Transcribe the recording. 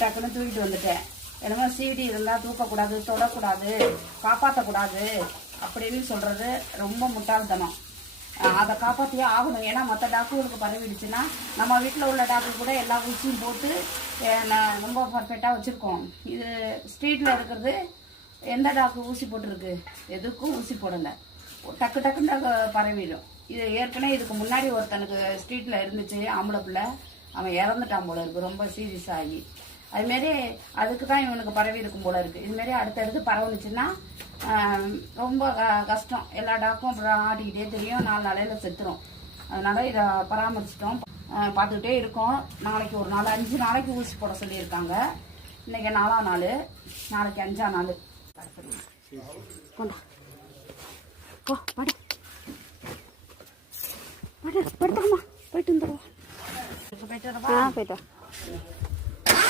டக்குன்னு தூக்கிட்டு வந்துட்டேன். என்னமோ சீடி இருந்தால் தூக்கக்கூடாது, தொடக்கூடாது, காப்பாற்றக்கூடாது அப்படின்னு சொல்கிறது ரொம்ப முட்டாள்தனம். அதை காப்பாற்றியே ஆகணும். ஏன்னா மற்ற டாக்டர்களுக்கு பரவிடுச்சுன்னா நம்ம வீட்டில் உள்ள டாக்டர் கூட எல்லா ஊசியும் போட்டு ரொம்ப பர்ஃபெக்டாக வச்சுருக்கோம். இது ஸ்ட்ரீட்டில் இருக்கிறது எந்த டாக்டர் ஊசி போட்டிருக்கு? எதுக்கும் ஊசி போடலை. டக்கு டக்குன்னு பரவிடும். இது ஏற்கனவே இதுக்கு முன்னாடி ஒருத்தனுக்கு ஸ்ட்ரீட்டில் இருந்துச்சு, ஆம்பளை பிள்ளை. அவன் இறந்துட்டான் போல இருக்குது, ரொம்ப சீரியஸ் ஆகி. அதுமாரி அதுக்கு தான் இவனுக்கு பரவி இருக்கும் போல இருக்குது. இதுமாரி அடுத்தடுத்து பரவுனுச்சுன்னா ரொம்ப கஷ்டம். எல்லா டாக்கும் அப்புறம் ஆட்டிக்கிட்டே தெரியும், 4 நாளையில் செத்துரும். அதனால் இதை பராமரிச்சிட்டோம், பார்த்துக்கிட்டே இருக்கோம். நாளைக்கு ஒரு நாள் 5 நாளைக்கு ஊசி போட சொல்லியிருக்காங்க. இன்றைக்கி 4ஆம் நாள், நாளைக்கு 5ஆம் நாள். கொண்டா போ, படு படு, படுத்துக்கம்மா. போயிட்டு வந்துடுவா. போயிட்டு வரவா? போயிட்டு வா.